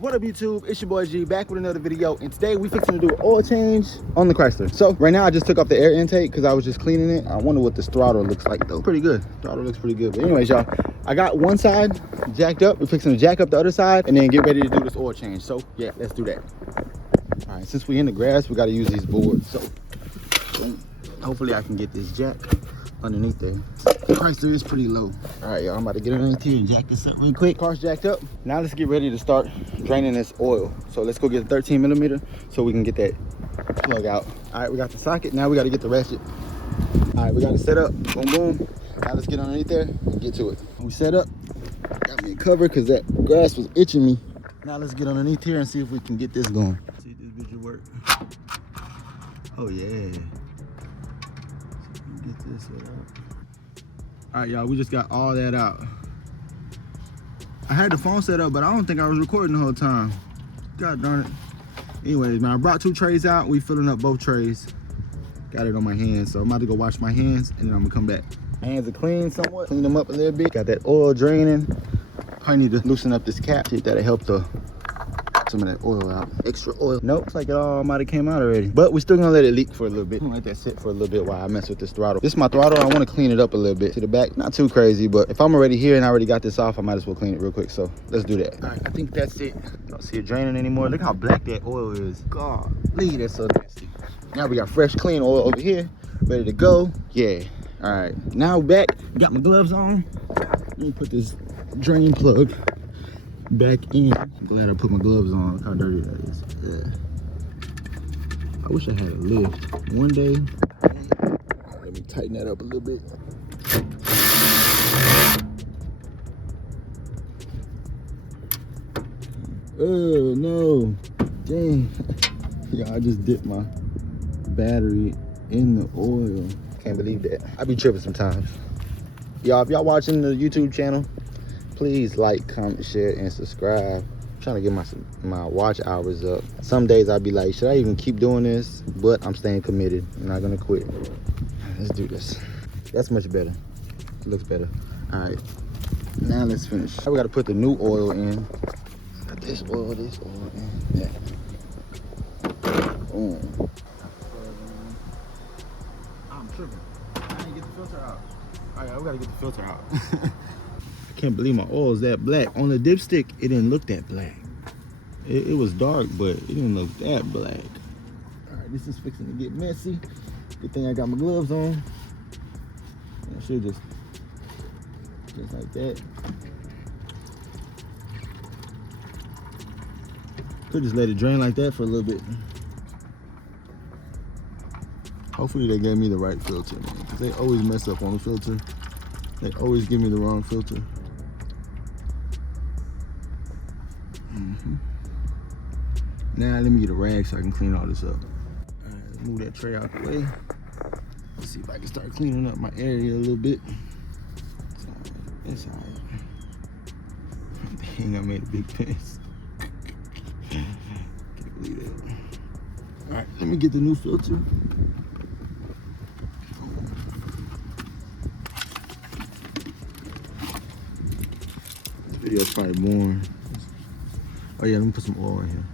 What up YouTube, it's your boy G back with another video, and today we fixing to do an oil change on the Chrysler. So right now I just took off the air intake because I was just cleaning it. I wonder what this throttle looks like though. Pretty good, throttle looks pretty good. But anyways y'all, I got one side jacked up. We're fixing to jack up the other side and then get ready to do this oil change. So yeah, let's do that. All right, since we in the grass, we got to use these boards. So hopefully I can get this jack underneath there. The Chrysler is pretty low. All right, y'all, I'm about to get underneath here and jack this up real quick. Car's jacked up. Now let's get ready to start draining this oil. So let's go get a 13 millimeter so we can get that plug out. All right, we got the socket. Now we got to get the ratchet. All right, we got it set up. Boom, boom. Now let's get underneath there and get to it. We set up. Got me a cover because that grass was itching me. Now let's get underneath here and see if we can get this going. See if this visual work. Oh yeah. Get this set up. All right, y'all, we just got all that out. I had the phone set up, but I don't think I was recording the whole time. God darn it. Anyways, man, I brought 2 trays out. We filling up both trays. Got it on my hands, so I'm about to go wash my hands, and then I'm gonna come back. My hands are clean somewhat. Clean them up a little bit. Got that oil draining. Probably need to loosen up this cap. See if that'll help some of that oil out. Extra oil. Nope, looks like it all might have came out already. But we're still gonna let it leak for a little bit. I'm gonna let that sit for a little bit while I mess with this throttle. This is my throttle. I want to clean it up a little bit to the back. Not too crazy, but if I'm already here and I already got this off, I might as well clean it real quick. So let's do that. All right, I think that's it. Don't see it draining anymore. Look how black that oil is. God, that's so nasty. Now we got fresh, clean oil over here, ready to go. Yeah. All right, now we're back. Got my gloves on. Let me put this drain plug back in. I'm glad I put my gloves on. Look how dirty that is. Yeah. I wish I had a lift one day. Let me tighten that up a little bit. Oh no. Dang. Yeah, I just dipped my battery in the oil. Can't believe that. I be tripping sometimes. Y'all, if y'all watching the YouTube channel, please like, comment, share, and subscribe. I'm trying to get my watch hours up. Some days I'll be like, should I even keep doing this? But I'm staying committed. I'm not gonna quit. Let's do this. That's much better. It looks better. All right, now let's finish. We gotta put the new oil in. Got this oil in. Yeah. Boom. I'm tripping. I didn't get the filter out. All right, we gotta get the filter out. I can't believe my oil is that black. On the dipstick, it didn't look that black. It was dark, but it didn't look that black. All right, this is fixing to get messy. Good thing I got my gloves on. I should just like that. Could just let it drain like that for a little bit. Hopefully they gave me the right filter, man, because they always mess up on the filter. They always give me the wrong filter. Now let me get a rag so I can clean all this up. All right, let's move that tray out the way. Let's see if I can start cleaning up my area a little bit. It's all right. Dang, I made a big mess. Can't believe that. All right, let me get the new filter. This video is probably boring. Oh yeah, let me put some oil in here.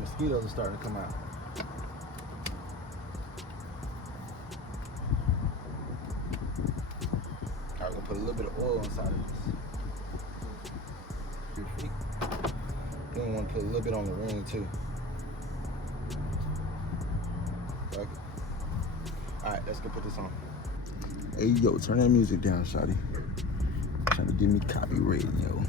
Mosquitoes are starting to come out. All right, we'll put a little bit of oil inside of this. Then we want to put a little bit on the ring too. Okay. All right, let's go put this on. Hey yo, turn that music down, shawty. Trying to give me copyright, yo.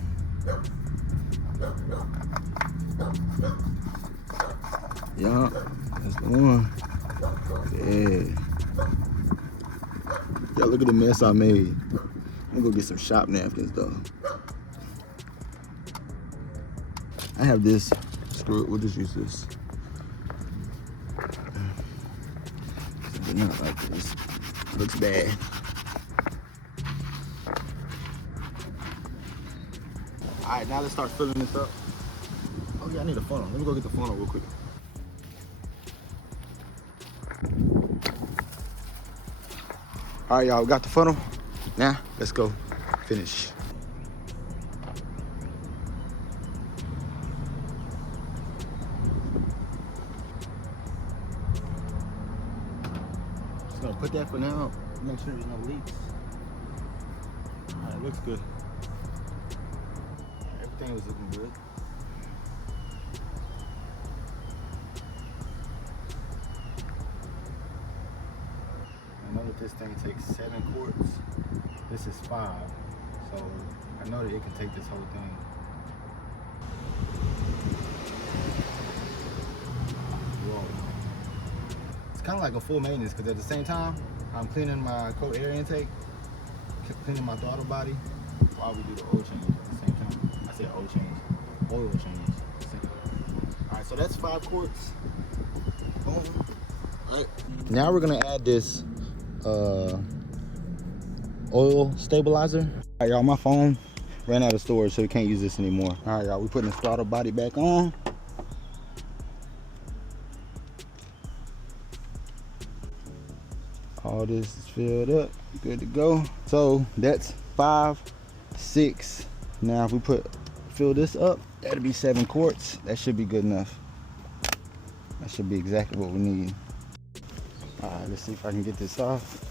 Yeah, that's the one. Yeah. Yeah, look at the mess I made. I'm gonna go get some shop napkins though. I have this. Screw it, we'll just use this. Not like this. Looks bad. All right, now let's start filling this up. Oh yeah, I need a funnel. Let me go get the funnel real quick. All right, y'all, we got the funnel. Now, let's go finish. Just gonna put that for now. Make sure there's no leaks. All right, looks good. Everything was looking good. I know that this thing takes 7 quarts. This is 5. So I know that it can take this whole thing. Whoa. It's kind of like a full maintenance because at the same time, I'm cleaning my cold air intake, cleaning my throttle body while we do the oil change at the same time. I said oil change, oil change. All right, so that's 5 quarts. Boom. All right. Now we're gonna add this oil stabilizer. All right, y'all, my phone ran out of storage, so we can't use this anymore. All right, y'all, we putting the throttle body back on. All this is filled up, good to go. So that's 5, 6. Now if we fill this up, that'll be 7 quarts. That should be good enough. That should be exactly what we need. All right, let's see if I can get this off.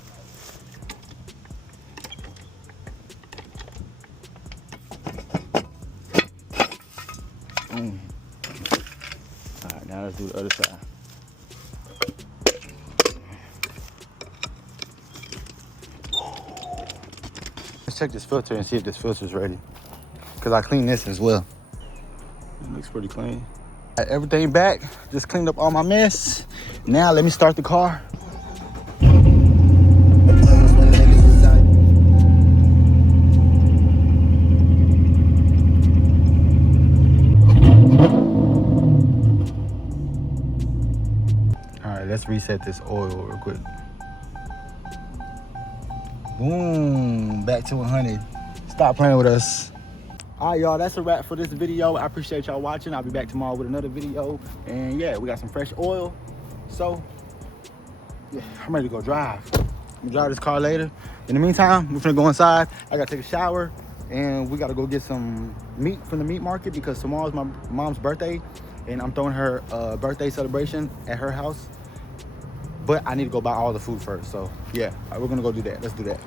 All right, now let's do the other side. Let's check this filter and see if this filter's ready, because I cleaned this as well. It looks pretty clean. Got everything back, just cleaned up all my mess. Now let me start the car. All right, let's reset this oil real quick. Boom, back to 100. Stop playing with us. All right, y'all, that's a wrap for this video. I appreciate y'all watching. I'll be back tomorrow with another video. And yeah, we got some fresh oil. So yeah, I'm ready to go drive. I'm gonna drive this car later. In the meantime, we're gonna go inside. I gotta take a shower and we gotta go get some meat from the meat market because tomorrow's my mom's birthday and I'm throwing her a birthday celebration at her house. But I need to go buy all the food first. So yeah, we're gonna go do that. Let's do that.